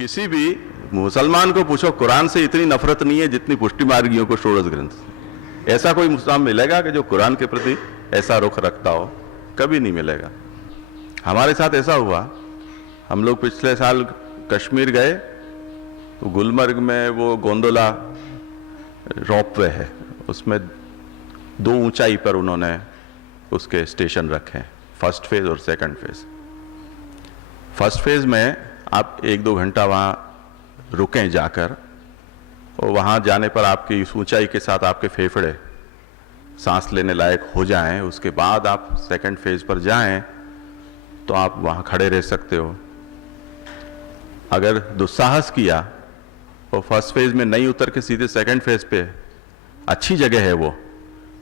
किसी भी मुसलमान को पूछो कुरान से इतनी नफरत नहीं है जितनी पुष्टि मार्गियों को षोडश ग्रंथ से। ऐसा कोई मुसलमान मिलेगा कि जो कुरान के प्रति ऐसा रुख रखता हो? कभी नहीं मिलेगा। हमारे साथ ऐसा हुआ, हम लोग पिछले साल कश्मीर गए तो गुलमर्ग में वो गोंडोला रोपवे है, उसमें 2 ऊंचाई पर उन्होंने उसके स्टेशन रखे हैं, फर्स्ट फेज और सेकंड फेज। फर्स्ट फेज में आप 1-2 घंटा वहाँ रुकें जाकर, और वहाँ जाने पर आपकी इस ऊंचाई के साथ आपके फेफड़े सांस लेने लायक हो जाएं, उसके बाद आप सेकंड फेज पर जाएं तो आप वहाँ खड़े रह सकते हो। अगर दुस्साहस किया और फर्स्ट फेज में नहीं उतर के सीधे सेकंड फेज पे, अच्छी जगह है वो,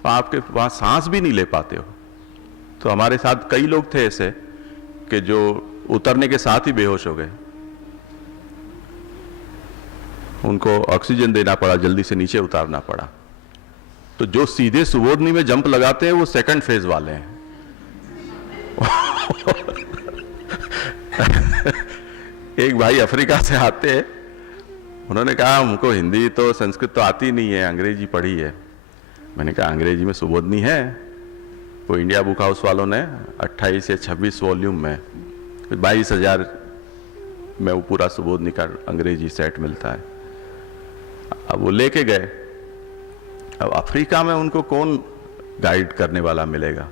तो आपके वहाँ सांस भी नहीं ले पाते हो। तो हमारे साथ कई लोग थे ऐसे कि जो उतरने के साथ ही बेहोश हो गए, उनको ऑक्सीजन देना पड़ा, जल्दी से नीचे उतारना पड़ा। तो जो सीधे सुबोधनी में जंप लगाते हैं वो सेकंड फेज वाले हैं। एक भाई अफ्रीका से आते हैं, उन्होंने कहा हमको हिंदी तो संस्कृत तो आती नहीं है, अंग्रेजी पढ़ी है। मैंने कहा अंग्रेजी में सुबोधनी है, वो इंडिया बुक हाउस वालों ने 28 या 26 वॉल्यूम में 22,000 में वो पूरा सुबोधनी का अंग्रेजी सेट मिलता है। अब वो लेके गए। अब अफ्रीका में उनको कौन गाइड करने वाला मिलेगा?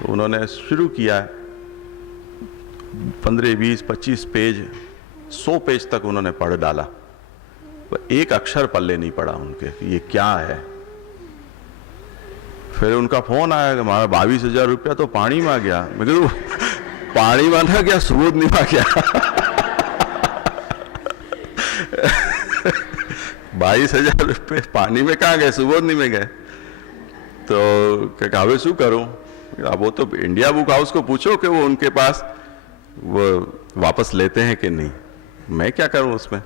तो उन्होंने शुरू किया, 15, 20, 25 पेज, 100 पेज तक उन्होंने पढ़ डाला। एक अक्षर पल्ले नहीं पड़ा उनके कि ये क्या है। फिर उनका फोन आया कि हमारा 22,000 रुपया तो पानी में आ गया। मैं कहूँ पानी में था क्या, सुबोधनी में क्या? 22,000 रुपये पानी में कहाँ गए, सुबोधनी में गए। तो क्या शू करूं? अब वो तो इंडिया बुक हाउस को पूछो कि वो उनके पास वो वापस लेते हैं कि नहीं, मैं क्या करूं उसमें।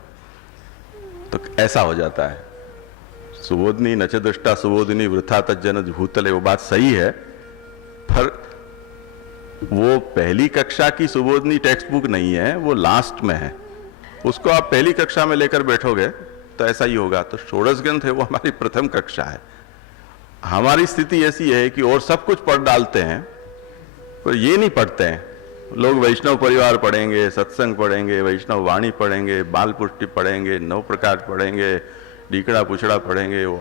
तो ऐसा हो जाता है। सुबोधनी नच दुष्टा सुबोधनी वृथा तज्जन भूतले, वो बात सही है, पर वो पहली कक्षा की सुबोधनी टेक्स्ट बुक नहीं है, वो लास्ट में है। उसको आप पहली कक्षा में लेकर बैठोगे तो ऐसा ही होगा। तो षोडश ग्रंथ है वो हमारी प्रथम कक्षा है। हमारी स्थिति ऐसी है कि और सब कुछ पढ़ डालते हैं पर ये नहीं पढ़ते हैं। लोग वैष्णव परिवार पढ़ेंगे, सत्संग पढ़ेंगे, वैष्णव वाणी पढ़ेंगे, बाल पुष्टि पढ़ेंगे, नव प्रकाश पढ़ेंगे, डीकड़ा पुछड़ा पढ़ेंगे, वो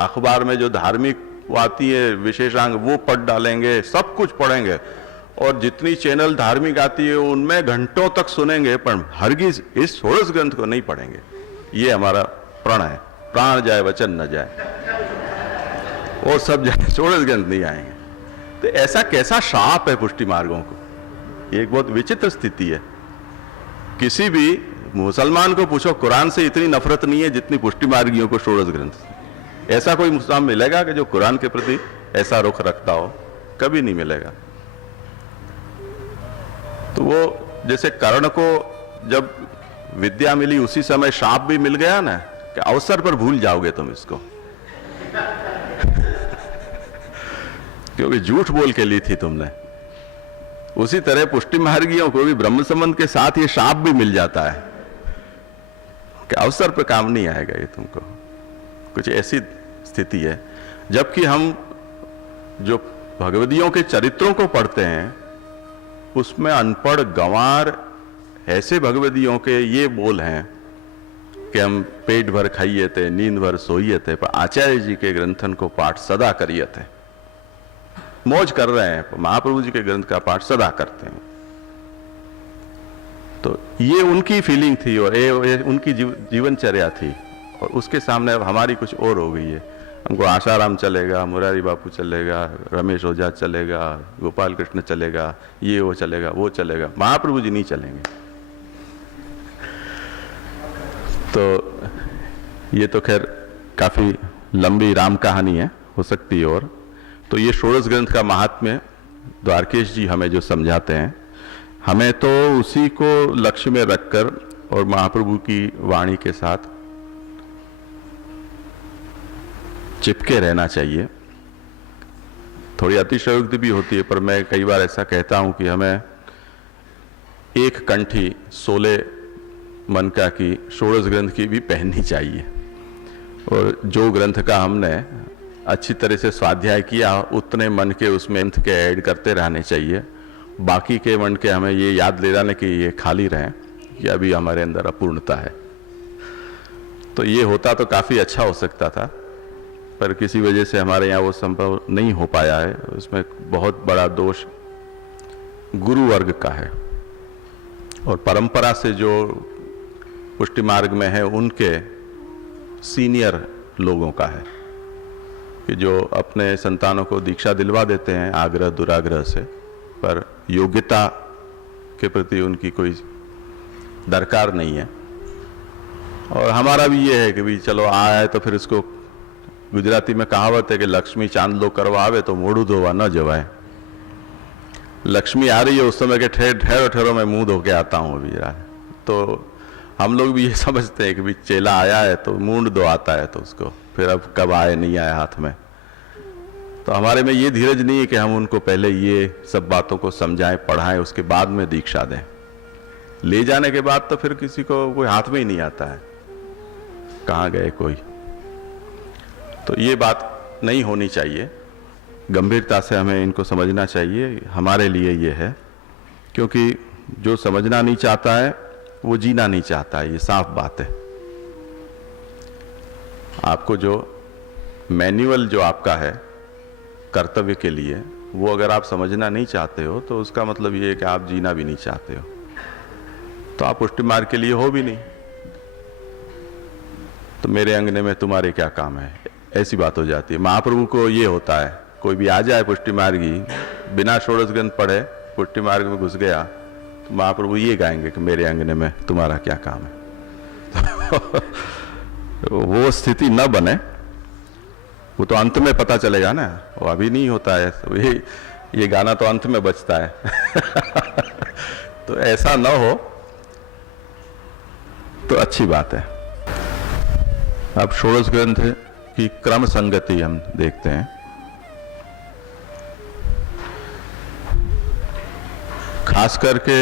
अखबार में जो धार्मिक वो आती है विशेषांग वो पढ़ डालेंगे, सब कुछ पढ़ेंगे। और जितनी चैनल धार्मिक आती है उनमें घंटों तक सुनेंगे, पर हरगिज इस षोडश ग्रंथ को नहीं पढ़ेंगे। ये हमारा प्रण है, प्राण जाए वचन न जाए, और सब जाए, षोडश ग्रंथ नहीं आएंगे। तो ऐसा कैसा शाप है पुष्टि मार्गों को? ये एक बहुत विचित्र स्थिति है। किसी भी मुसलमान को पूछो कुरान से इतनी नफरत नहीं है जितनी पुष्टि मार्गियों को षोडश ग्रंथ से। ऐसा कोई मुसलमान मिलेगा कि जो कुरान के प्रति ऐसा रुख रखता हो? कभी नहीं मिलेगा। तो वो जैसे कर्ण को जब विद्या मिली उसी समय शाप भी मिल गया ना, कि अवसर पर भूल जाओगे तुम इसको, क्योंकि झूठ बोल के ली थी तुमने। उसी तरह पुष्टि मार्गियों को भी ब्रह्म संबंध के साथ ये शाप भी मिल जाता है कि अवसर पर काम नहीं आएगा ये तुमको। कुछ ऐसी स्थिति है। जबकि हम जो भगवदियों के चरित्रों को पढ़ते हैं उसमें अनपढ़ गंवार ऐसे भगवदियों के ये बोल हैं कि हम पेट भर खाइए थे, नींद भर सोइए थे, पर आचार्य जी के ग्रंथन को पाठ सदा करिए थे। मौज कर रहे हैं, महाप्रभु जी के ग्रंथ का पाठ सदा करते हैं। तो ये उनकी फीलिंग थी और ये उनकी जीवनचर्या थी, और उसके सामने अब हमारी कुछ और हो गई है। हमको आशाराम चलेगा, मुरारी बापू चलेगा, रमेश ओझा चलेगा, गोपाल कृष्ण चलेगा, ये वो चलेगा, वो चलेगा, महाप्रभु जी नहीं चलेंगे। तो ये तो खैर काफी लंबी राम कहानी है, हो सकती है। और तो ये षोडश ग्रंथ का महात्म्य द्वारकेश जी हमें जो समझाते हैं, हमें तो उसी को लक्ष्य में रखकर और महाप्रभु की वाणी के साथ चिपके रहना चाहिए। थोड़ी अतिशयोक्ति भी होती है, पर मैं कई बार ऐसा कहता हूं कि हमें एक कंठी 16 मन का कि षोडश ग्रंथ की भी पहननी चाहिए। और जो ग्रंथ का हमने अच्छी तरह से स्वाध्याय किया उतने मन के उसमें ग्रंथ के ऐड करते रहने चाहिए। बाकी के मन के हमें ये याद दिलाने कि ये खाली रहें, कि अभी हमारे अंदर अपूर्णता है। तो ये होता तो काफ़ी अच्छा हो सकता था, पर किसी वजह से हमारे यहाँ वो संभव नहीं हो पाया है। उसमें बहुत बड़ा दोष गुरु वर्ग का है और परंपरा से जो पुष्टि मार्ग में है उनके सीनियर लोगों का है, कि जो अपने संतानों को दीक्षा दिलवा देते हैं आग्रह दुराग्रह से, पर योग्यता के प्रति उनकी कोई दरकार नहीं है। और हमारा भी ये है कि भी चलो आया है तो फिर इसको, गुजराती में कहावत है कि लक्ष्मी चांदलो करवा आवे तो मोड़ू धोवा न जवाए। लक्ष्मी आ रही है उस समय के ठहरो ठहरो मैं मुंह धो के आता हूँ अभी यार। तो हम लोग भी ये समझते हैं कि भी चेला आया है तो मुंह धो आता है तो उसको फिर अब कब आए नहीं आए हाथ में। तो हमारे में ये धीरज नहीं है कि हम उनको पहले ये सब बातों को समझाएं पढ़ाएं उसके बाद में दीक्षा दें। ले जाने के बाद तो फिर किसी को कोई हाथ में ही नहीं आता है, कहाँ गए कोई। तो ये बात नहीं होनी चाहिए, गंभीरता से हमें इनको समझना चाहिए। हमारे लिए ये है, क्योंकि जो समझना नहीं चाहता है वो जीना नहीं चाहता है, ये साफ बात है। आपको जो मैनुअल जो आपका है कर्तव्य के लिए, वो अगर आप समझना नहीं चाहते हो तो उसका मतलब ये है कि आप जीना भी नहीं चाहते हो, तो आप पुष्टि मार्ग के लिए हो भी नहीं। तो मेरे अंगने में तुम्हारे क्या काम है, ऐसी बात हो जाती है। महाप्रभु को ये होता है, कोई भी आ जाए पुष्टि मार्गी बिना षोडश ग्रंथ पढ़े पुष्टि मार्ग में घुस गया तो महाप्रभु ये गाएंगे कि मेरे अंगने में तुम्हारा क्या काम है। तो वो स्थिति न बने, वो तो अंत में पता चलेगा ना, वो अभी नहीं होता है। तो ये गाना तो अंत में बजता है। तो ऐसा न हो तो अच्छी बात है। अब षोडश ग्रंथ की क्रम संगति हम देखते हैं। खास करके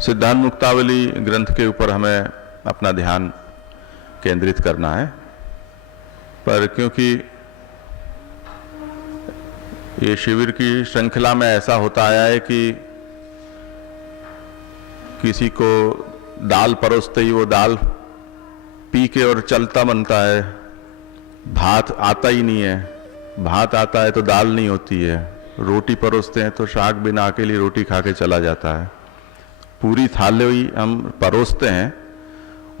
सिद्धांत मुक्तावली ग्रंथ के ऊपर हमें अपना ध्यान केंद्रित करना है, पर क्योंकि ये शिविर की श्रृंखला में ऐसा होता आया है कि किसी को दाल परोसते ही वो दाल पी के और चलता बनता है, भात आता ही नहीं है, भात आता है तो दाल नहीं होती है, रोटी परोसते हैं तो शाक बिना अकेली रोटी खा के चला जाता है। पूरी थाली हम परोसते हैं,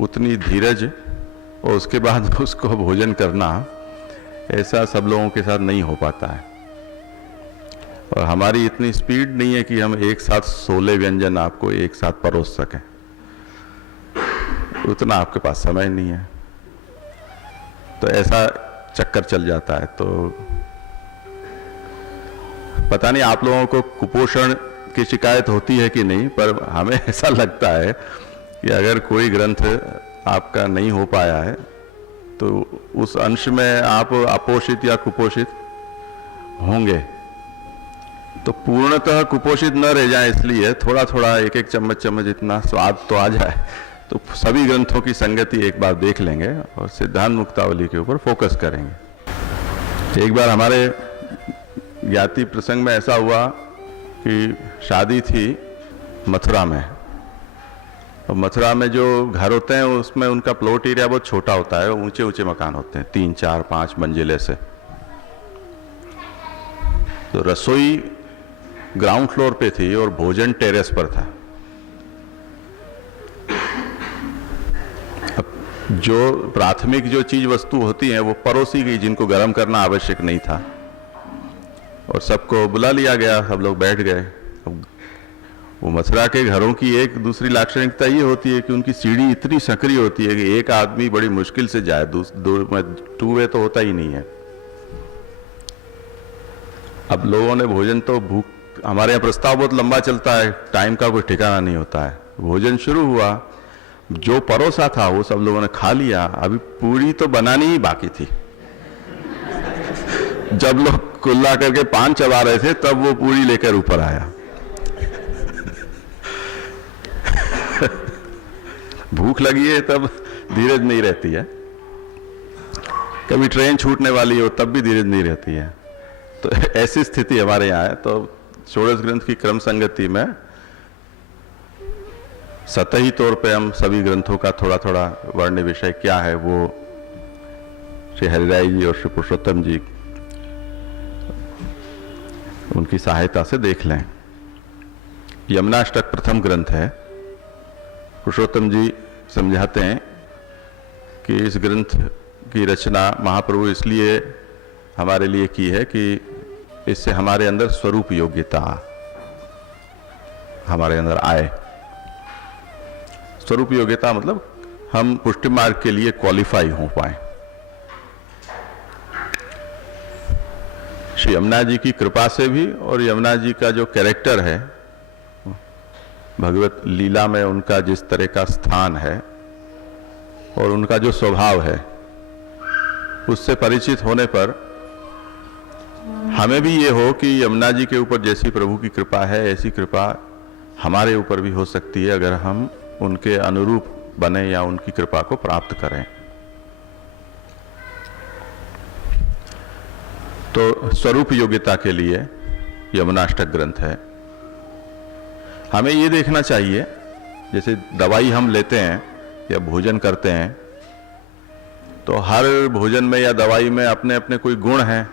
उतनी धीरज और उसके बाद उसको भोजन करना, ऐसा सब लोगों के साथ नहीं हो पाता है। और हमारी इतनी स्पीड नहीं है कि हम एक साथ 16 व्यंजन आपको एक साथ परोस सकें, उतना आपके पास समय नहीं है। तो ऐसा चक्कर चल जाता है। तो पता नहीं आप लोगों को कुपोषण की शिकायत होती है कि नहीं, पर हमें ऐसा लगता है कि अगर कोई ग्रंथ आपका नहीं हो पाया है तो उस अंश में आप अपोषित या कुपोषित होंगे। तो पूर्णतः कुपोषित न रह जाए इसलिए थोड़ा थोड़ा एक एक चम्मच इतना स्वाद तो आ जाए। तो सभी ग्रंथों की संगति एक बार देख लेंगे और सिद्धांत मुक्तावली के ऊपर फोकस करेंगे। एक बार हमारे ज्ञाति प्रसंग में ऐसा हुआ कि शादी थी मथुरा में, और मथुरा में जो घर होते हैं उसमें उनका प्लॉट एरिया बहुत छोटा होता है, ऊंचे ऊंचे मकान होते हैं 3, 4, 5 मंजिले से। तो रसोई ग्राउंड फ्लोर पे थी और भोजन टेरेस पर था। जो प्राथमिक जो चीज वस्तु होती है वो परोसी गई, जिनको गर्म करना आवश्यक नहीं था, और सबको बुला लिया गया, सब लोग बैठ गए। अब वो मथुरा के घरों की एक दूसरी लाक्षणिकता ये होती है कि उनकी सीढ़ी इतनी संकरी होती है कि एक आदमी बड़ी मुश्किल से जाए, टू वे तो होता ही नहीं है। अब लोगों ने भोजन तो भूख, हमारे यहाँ प्रस्ताव बहुत लंबा चलता है, टाइम का कोई ठिकाना नहीं होता है। भोजन शुरू हुआ, जो परोसा था वो सब लोगों ने खा लिया, अभी पूरी तो बनानी ही बाकी थी। जब लोग कुल्ला करके पान चबा रहे थे तब वो पूरी लेकर ऊपर आया। भूख लगी है तब धीरज नहीं रहती है, कभी ट्रेन छूटने वाली हो तब भी धीरज नहीं रहती है। तो ऐसी स्थिति हमारे यहाँ है। तो षोडश ग्रंथ की क्रम संगति में सतही तौर पे हम सभी ग्रंथों का थोड़ा थोड़ा वर्ण विषय क्या है वो श्री हरिराय जी और श्री पुरुषोत्तम जी उनकी सहायता से देख लें। यमुनाष्टक प्रथम ग्रंथ है। पुरुषोत्तम जी समझाते हैं कि इस ग्रंथ की रचना महाप्रभु इसलिए हमारे लिए की है कि इससे हमारे अंदर स्वरूप योग्यता हमारे अंदर आए। स्वरूप योग्यता मतलब हम पुष्टि मार्ग के लिए क्वालिफाई हो पाए। श्री यमुना जी की कृपा से भी और यमुना जी का जो कैरेक्टर है, भगवत लीला में उनका जिस तरह का स्थान है और उनका जो स्वभाव है, उससे परिचित होने पर हमें भी ये हो कि यमुना जी के ऊपर जैसी प्रभु की कृपा है ऐसी कृपा हमारे ऊपर भी हो सकती है अगर हम उनके अनुरूप बने या उनकी कृपा को प्राप्त करें। तो स्वरूप योग्यता के लिए यमुनाष्टक ग्रंथ है। हमें ये देखना चाहिए, जैसे दवाई हम लेते हैं या भोजन करते हैं तो हर भोजन में या दवाई में अपने अपने कोई गुण हैं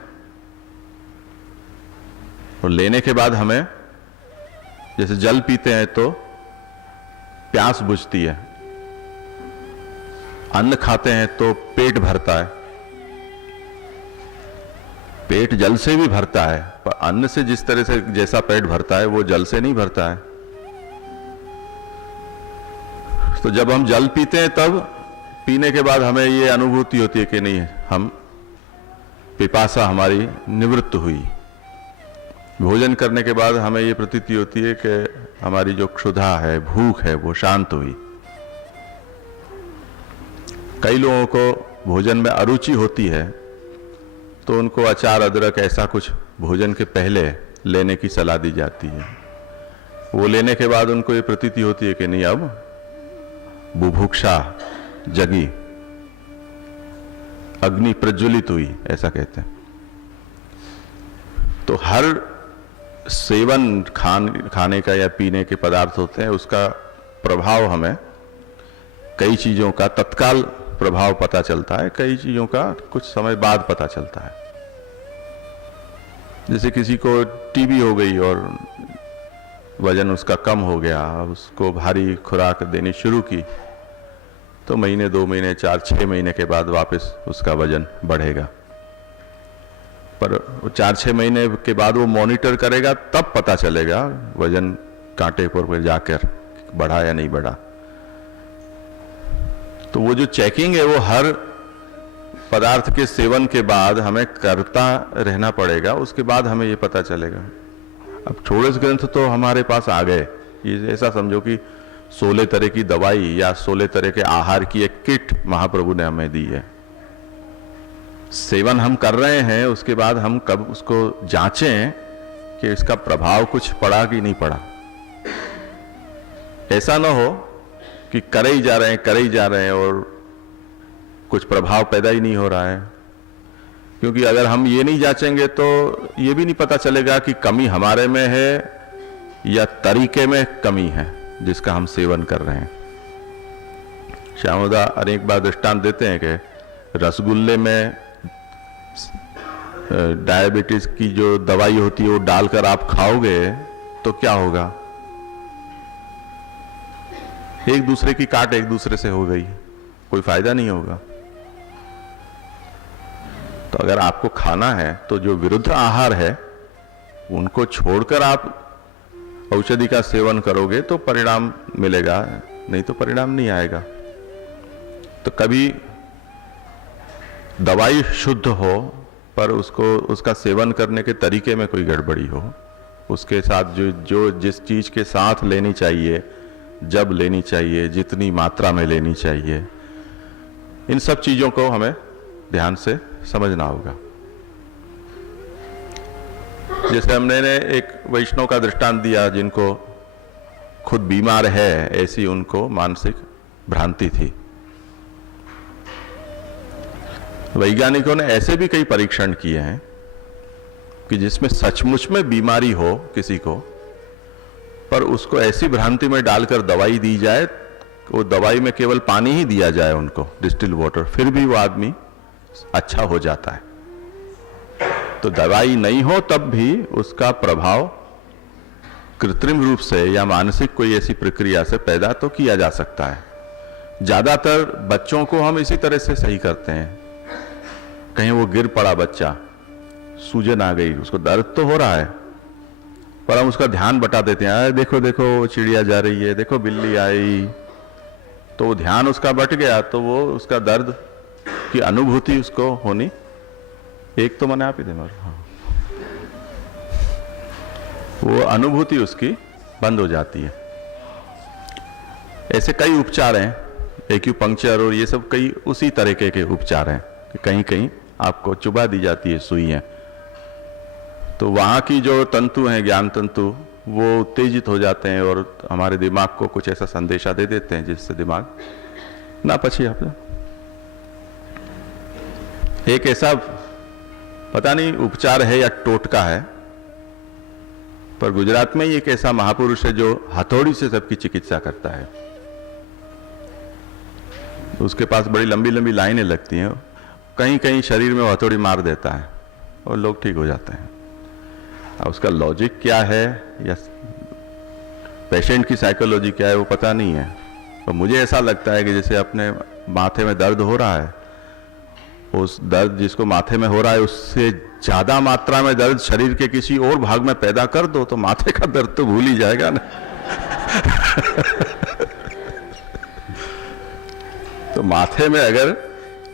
और लेने के बाद हमें, जैसे जल पीते हैं तो प्यास बुझती है, अन्न खाते हैं तो पेट भरता है। पेट जल से भी भरता है पर अन्न से जिस तरह से जैसा पेट भरता है वो जल से नहीं भरता है। तो जब हम जल पीते हैं तब पीने के बाद हमें ये अनुभूति होती है कि नहीं, हम पिपासा हमारी निवृत्त हुई। भोजन करने के बाद हमें ये प्रतीति होती है कि हमारी जो क्षुधा है, भूख है, वो शांत हुई। कई लोगों को भोजन में अरुचि होती है तो उनको अचार अदरक ऐसा कुछ भोजन के पहले लेने की सलाह दी जाती है। वो लेने के बाद उनको ये प्रतीति होती है कि नहीं, अब बुभुक्षा जगी, अग्नि प्रज्वलित हुई, ऐसा कहते हैं। तो हर सेवन खाने का या पीने के पदार्थ होते हैं, उसका प्रभाव हमें कई चीजों का तत्काल प्रभाव पता चलता है, कई चीजों का कुछ समय बाद पता चलता है। जैसे किसी को टीबी हो गई और वजन उसका कम हो गया, उसको भारी खुराक देनी शुरू की तो महीने, 2 महीने, 4-6 महीने के बाद वापस उसका वजन बढ़ेगा। पर 4-6 महीने के बाद वो मॉनिटर करेगा तब पता चलेगा वजन कांटे पर जाकर बढ़ा या नहीं बढ़ा। तो वो जो चेकिंग है वो हर पदार्थ के सेवन के बाद हमें करता रहना पड़ेगा, उसके बाद हमें ये पता चलेगा। अब षोडश ग्रंथ तो हमारे पास आ गए, ये ऐसा समझो कि 16 तरह की दवाई या 16 तरह के आहार की एक किट महाप्रभु ने हमें दी है। सेवन हम कर रहे हैं, उसके बाद हम कब उसको जांचें कि इसका प्रभाव कुछ पड़ा कि नहीं पड़ा। ऐसा ना हो कि करे ही जा रहे हैं और कुछ प्रभाव पैदा ही नहीं हो रहा है। क्योंकि अगर हम ये नहीं जांचेंगे तो ये भी नहीं पता चलेगा कि कमी हमारे में है या तरीके में कमी है जिसका हम सेवन कर रहे हैं। श्यामोदा अनेक बार दृष्टांत देते हैं कि रसगुल्ले में डायबिटीज की जो दवाई होती है वो डालकर आप खाओगे तो क्या होगा, एक दूसरे की काट एक दूसरे से हो गई, कोई फायदा नहीं होगा। तो अगर आपको खाना है तो जो विरुद्ध आहार है उनको छोड़कर आप औषधि का सेवन करोगे तो परिणाम मिलेगा, नहीं तो परिणाम नहीं आएगा। तो कभी दवाई शुद्ध हो पर उसको उसका सेवन करने के तरीके में कोई गड़बड़ी हो, उसके साथ जो जिस चीज के साथ लेनी चाहिए, जब लेनी चाहिए, जितनी मात्रा में लेनी चाहिए, इन सब चीजों को हमें ध्यान से समझना होगा। जैसे हमने एक वैष्णव का दृष्टांत दिया जिनको खुद बीमार है, ऐसी उनको मानसिक भ्रांति थी। वैज्ञानिकों ने ऐसे भी कई परीक्षण किए हैं कि जिसमें सचमुच में बीमारी हो किसी को, पर उसको ऐसी भ्रांति में डालकर दवाई दी जाए, वो दवाई में केवल पानी ही दिया जाए उनको, डिस्टिल वाटर, फिर भी वो आदमी अच्छा हो जाता है। तो दवाई नहीं हो तब भी उसका प्रभाव कृत्रिम रूप से या मानसिक कोई ऐसी प्रक्रिया से पैदा तो किया जा सकता है। ज्यादातर बच्चों को हम इसी तरह से सही करते हैं। कहीं वो गिर पड़ा बच्चा, सूजन आ गई, उसको दर्द तो हो रहा है, पर हम उसका ध्यान बटा देते हैं, अरे देखो देखो चिड़िया जा रही है, देखो बिल्ली आई, तो वो ध्यान उसका बट गया, तो वो उसका दर्द की अनुभूति उसको होनी, एक तो मैंने आप ही दे मार, हाँ, वो अनुभूति उसकी बंद हो जाती है। ऐसे कई उपचार हैं, एक्यूपंक्चर और ये सब कई उसी तरीके के उपचार हैं कि कहीं कहीं आपको चुभा दी जाती है सुइयां, तो वहां की जो तंतु हैं, ज्ञान तंतु, वो उत्तेजित हो जाते हैं और हमारे दिमाग को कुछ ऐसा संदेशा दे देते हैं जिससे दिमाग ना पछे। आप एक ऐसा पता नहीं उपचार है या टोटका है, पर गुजरात में ही एक ऐसा महापुरुष है जो हथौड़ी से सबकी चिकित्सा करता है। उसके पास बड़ी लंबी लंबी लाइनें लगती हैं, कहीं कहीं शरीर में वो हथौड़ी मार देता है और लोग ठीक हो जाते हैं। अब उसका लॉजिक क्या है या पेशेंट की साइकोलॉजी क्या है वो पता नहीं है, पर मुझे ऐसा लगता है कि जैसे अपने माथे में दर्द हो रहा है, उस दर्द जिसको माथे में हो रहा है उससे ज्यादा मात्रा में दर्द शरीर के किसी और भाग में पैदा कर दो तो माथे का दर्द तो भूल ही जाएगा ना। तो माथे में अगर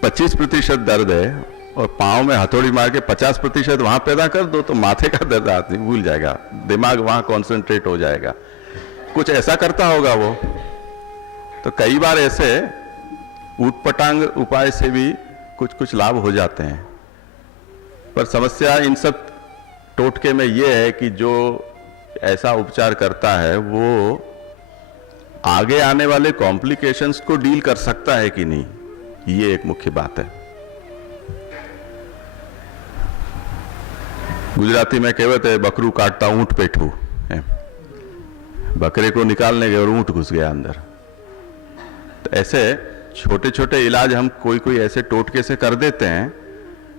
25% दर्द है और पांव में हथौड़ी मार के 50% वहां पैदा कर दो तो माथे का दर्द आदमी भूल जाएगा, दिमाग वहां कॉन्सेंट्रेट हो जाएगा। कुछ ऐसा करता होगा वो। तो कई बार ऐसे ऊटपटांग उपाय से भी कुछ कुछ लाभ हो जाते हैं, पर समस्या इन सब टोटके में ये है कि जो ऐसा उपचार करता है वो आगे आने वाले कॉम्प्लिकेशंस को डील कर सकता है कि नहीं, ये एक मुख्य बात है। गुजराती में कहावत है, बकरू काटता ऊंट पेठू, बकरे को निकालने गए और ऊंट घुस गया अंदर। तो ऐसे छोटे छोटे इलाज हम कोई कोई ऐसे टोटके से कर देते हैं,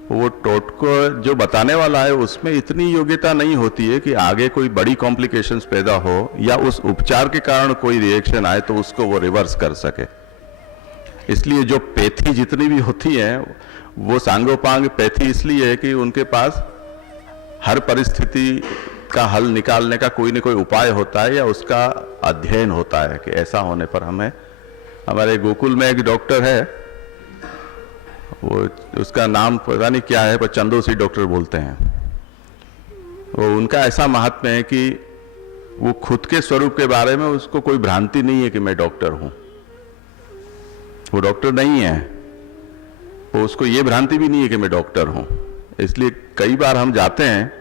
वो टोटको जो बताने वाला है उसमें इतनी योग्यता नहीं होती है कि आगे कोई बड़ी कॉम्प्लिकेशंस पैदा हो या उस उपचार के कारण कोई रिएक्शन आए तो उसको वो रिवर्स कर सके। इसलिए जो पैथी जितनी भी होती है वो सांगोपांग पैथी इसलिए है कि उनके पास हर परिस्थिति का हल निकालने का कोई न कोई उपाय होता है या उसका अध्ययन होता है कि ऐसा होने पर हमें। हमारे गोकुल में एक डॉक्टर है, वो उसका नाम पता नहीं क्या है पर चंदोसी डॉक्टर बोलते हैं। वो उनका ऐसा महात्म्य है कि वो खुद के स्वरूप के बारे में उसको कोई भ्रांति नहीं है कि मैं डॉक्टर हूं। वो डॉक्टर नहीं है, वो उसको ये भ्रांति भी नहीं है कि मैं डॉक्टर हूं। इसलिए कई बार हम जाते हैं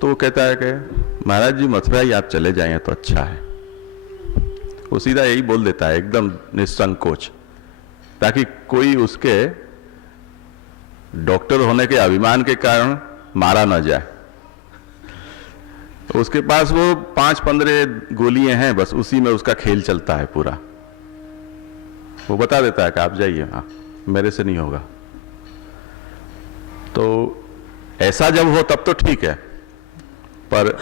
तो वो कहता है कि महाराज जी मथुरा ही आप चले जाएं तो अच्छा है। वो सीधा यही बोल देता है एकदम निसंकोच, ताकि कोई उसके डॉक्टर होने के अभिमान के कारण मारा ना जाए। तो उसके पास वो 5-15 गोलियां हैं, बस उसी में उसका खेल चलता है पूरा। वो बता देता है कि आप जाइए, हाँ मेरे से नहीं होगा। तो ऐसा जब हो तब तो ठीक है, पर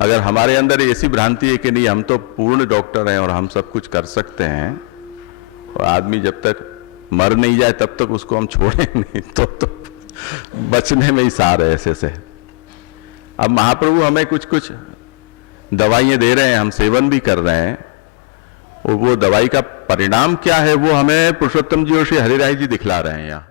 अगर हमारे अंदर ऐसी भ्रांति है कि नहीं हम तो पूर्ण डॉक्टर हैं और हम सब कुछ कर सकते हैं, और आदमी जब तक मर नहीं जाए तब तक उसको हम छोड़ें नहीं, तो बचने में ही सार है ऐसे से। अब महाप्रभु हमें कुछ कुछ दवाइयां दे रहे हैं, हम सेवन भी कर रहे हैं, और वो दवाई का परिणाम क्या है वो हमें पुरुषोत्तम जी और श्री हरिराय जी दिखला रहे हैं यहाँ।